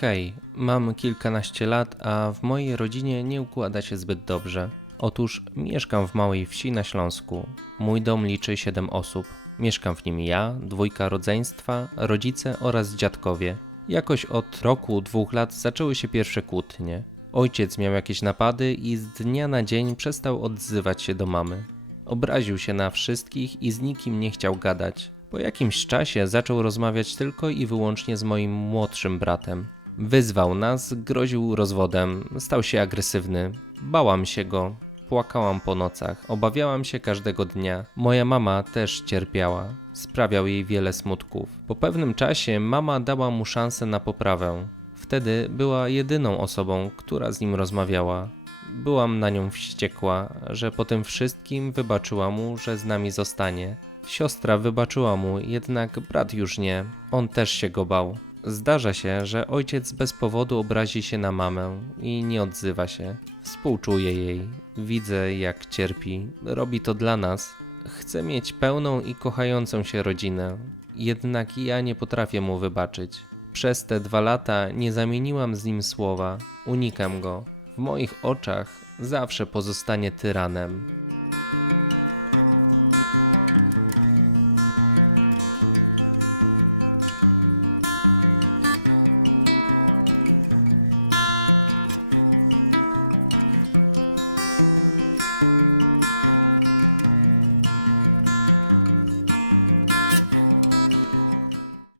Hej, mam kilkanaście lat, a w mojej rodzinie nie układa się zbyt dobrze. Otóż mieszkam w małej wsi na Śląsku. Mój dom liczy 7 osób. Mieszkam w nim ja, dwójka rodzeństwa, rodzice oraz dziadkowie. Jakoś od roku, dwóch lat zaczęły się pierwsze kłótnie. Ojciec miał jakieś napady i z dnia na dzień przestał odzywać się do mamy. Obraził się na wszystkich i z nikim nie chciał gadać. Po jakimś czasie zaczął rozmawiać tylko i wyłącznie z moim młodszym bratem. Wyzwał nas, groził rozwodem, stał się agresywny. Bałam się go, płakałam po nocach, obawiałam się każdego dnia. Moja mama też cierpiała, sprawiał jej wiele smutków. Po pewnym czasie mama dała mu szansę na poprawę. Wtedy była jedyną osobą, która z nim rozmawiała. Byłam na nią wściekła, że po tym wszystkim wybaczyła mu, że z nami zostanie. Siostra wybaczyła mu, jednak brat już nie. On też się go bał. Zdarza się, że ojciec bez powodu obrazi się na mamę i nie odzywa się. Współczuję jej. Widzę, jak cierpi. Robi to dla nas. Chcę mieć pełną i kochającą się rodzinę. Jednak ja nie potrafię mu wybaczyć. Przez te dwa lata nie zamieniłam z nim słowa. Unikam go. W moich oczach zawsze pozostanie tyranem.